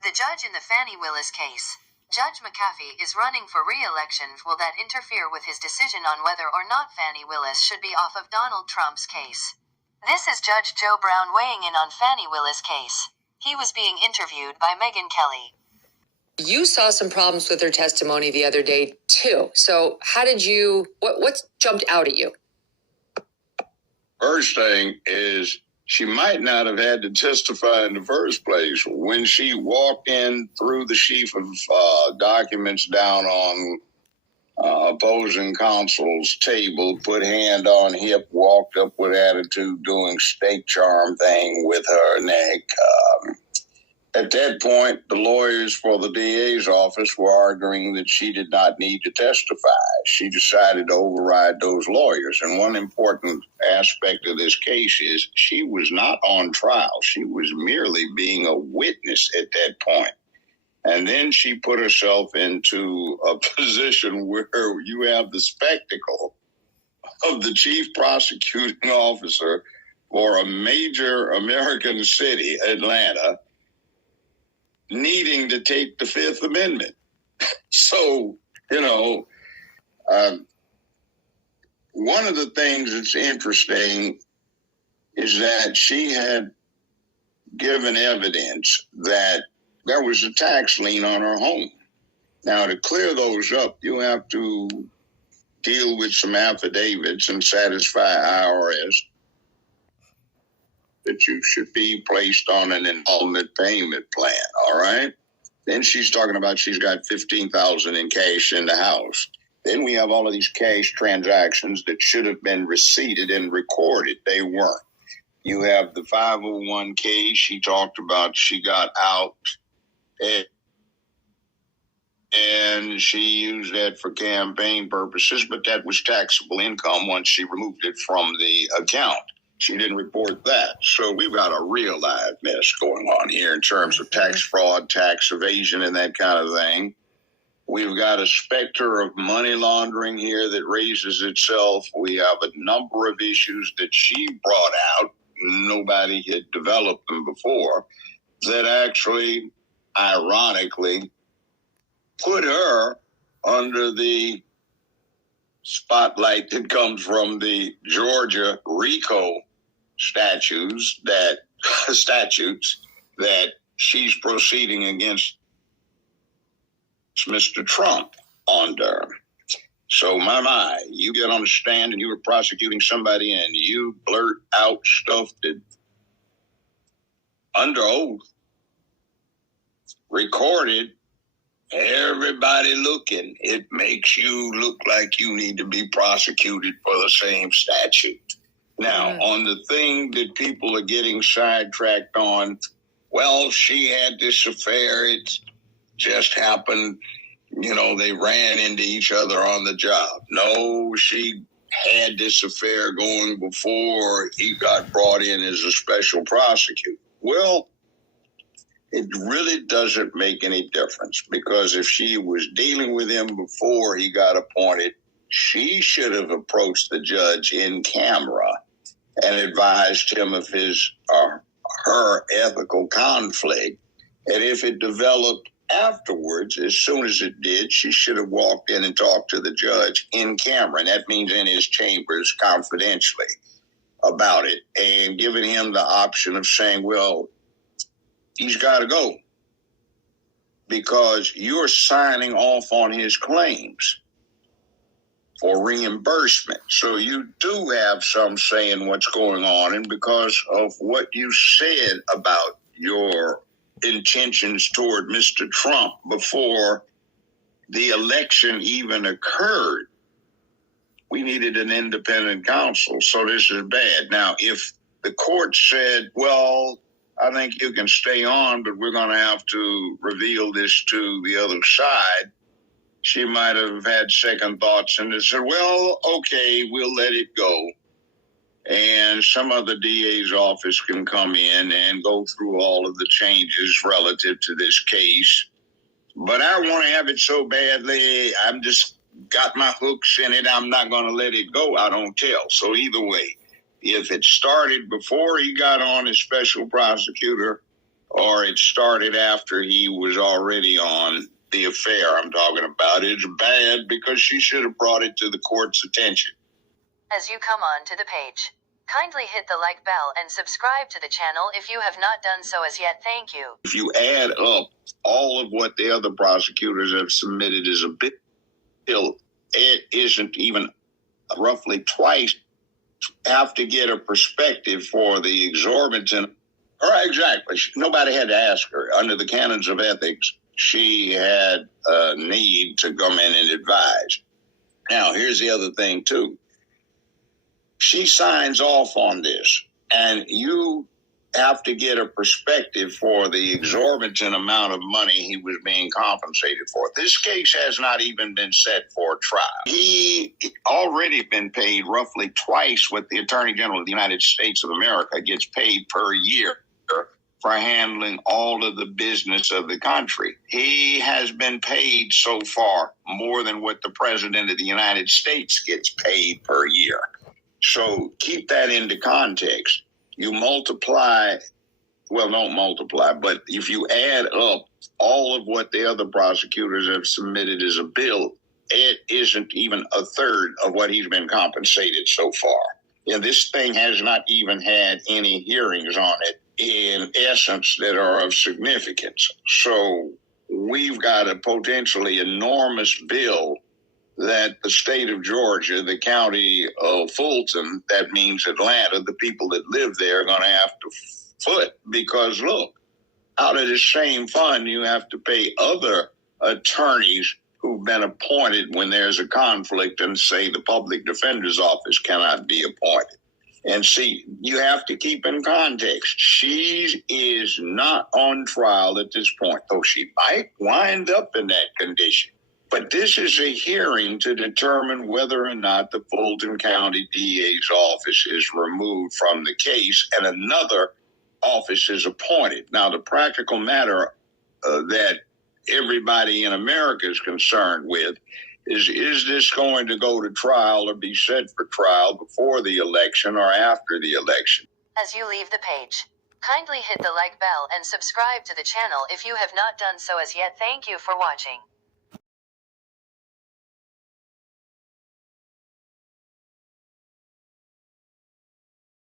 The judge in the Fani Willis case. Judge McAfee is running for re-election. Will that interfere with his decision on whether or not Fani Willis should be off of Donald Trump's case? This is Judge Joe Brown weighing in on Fani Willis' case. He was being interviewed by Megyn Kelly. You saw some problems with her testimony the other day, too. So how did you, what jumped out at you? First thing is, she might not have had to testify in the first place. When she walked in, threw the sheaf of documents down on opposing counsel's table, put hand on hip, walked up with attitude, doing snake charm thing with her neck. At that point, the lawyers for the DA's office were arguing that she did not need to testify. She decided to override those lawyers. And one important aspect of this case is she was not on trial. She was merely being a witness at that point. And then she put herself into a position where you have the spectacle of the chief prosecuting officer for a major American city, Atlanta, needing to take the Fifth Amendment. So, one of the things that's interesting is that she had given evidence that there was a tax lien on her home. Now, to clear those up, you have to deal with some affidavits and satisfy IRS that you should be placed on an installment payment plan, all right? Then she's talking about she's got $15,000 in cash in the house. Then we have all of these cash transactions that should have been receipted and recorded. They weren't. You have the 501k she talked about she got out, and she used that for campaign purposes, but that was taxable income once she removed it from the account. She didn't report that. So we've got a real live mess going on here in terms of tax fraud, tax evasion, and that kind of thing. We've got a specter of money laundering here that raises itself. We have a number of issues that she brought out. Nobody had developed them before, that actually, ironically, put her under the spotlight that comes from the Georgia RICO statutes that she's proceeding against Mr. Trump under. So my, you get on the stand and you were prosecuting somebody and you blurt out stuff that under oath, recorded, everybody looking, it makes you look like you need to be prosecuted for the same statute. Now, on the thing that people are getting sidetracked on, well, she had this affair, it just happened, they ran into each other on the job. No, she had this affair going before he got brought in as a special prosecutor. Well, it really doesn't make any difference, because if she was dealing with him before he got appointed, she should have approached the judge in camera and advised him of his or her ethical conflict. And if it developed afterwards, as soon as it did, she should have walked in and talked to the judge in camera, and that means in his chambers confidentially about it, and given him the option of saying, well, he's got to go because you're signing off on his claims for reimbursement. So you do have some say in what's going on, and because of what you said about your intentions toward Mr. Trump before the election even occurred, we needed an independent counsel. So this is bad. Now, if the court said, well, I think you can stay on, but we're going to have to reveal this to the other side, she might have had second thoughts and said, well, okay, we'll let it go. And some other DA's office can come in and go through all of the changes relative to this case. But I want to have it so badly, I'm just got my hooks in it. I'm not going to let it go. I don't tell. So either way, if it started before he got on as special prosecutor or it started after he was already on the affair I'm talking about. It's bad because she should have brought it to the court's attention. As you come on to the page, kindly hit the like bell and subscribe to the channel if you have not done so as yet. Thank you. If you add up all of what the other prosecutors have submitted as a bill, it isn't even roughly twice. Have to get a perspective for the exorbitant. All right, exactly. Nobody had to ask her. Under the canons of ethics, she had a need to come in and advise. Now, here's the other thing, too. She signs off on this, and you have to get a perspective for the exorbitant amount of money he was being compensated for. This case has not even been set for trial. He already been paid roughly twice what the Attorney General of the United States of America gets paid per year for handling all of the business of the country. He has been paid so far more than what the President of the United States gets paid per year. So keep that into context. You multiply, well, don't multiply, but if you add up all of what the other prosecutors have submitted as a bill, it isn't even a third of what he's been compensated so far. And this thing has not even had any hearings on it in essence that are of significance. So we've got a potentially enormous bill that the state of Georgia, the county of Fulton, that means Atlanta, the people that live there are going to have to foot because, look, out of the same fund, you have to pay other attorneys who've been appointed when there's a conflict and say the public defender's office cannot be appointed. And see, you have to keep in context. She is not on trial at this point, though she might wind up in that condition. But this is a hearing to determine whether or not the Fulton County DA's office is removed from the case and another office is appointed. Now, the practical matter that everybody in America is concerned with is this going to go to trial or be set for trial before the election or after the election? As you leave the page, kindly hit the like bell and subscribe to the channel if you have not done so as yet. Thank you for watching.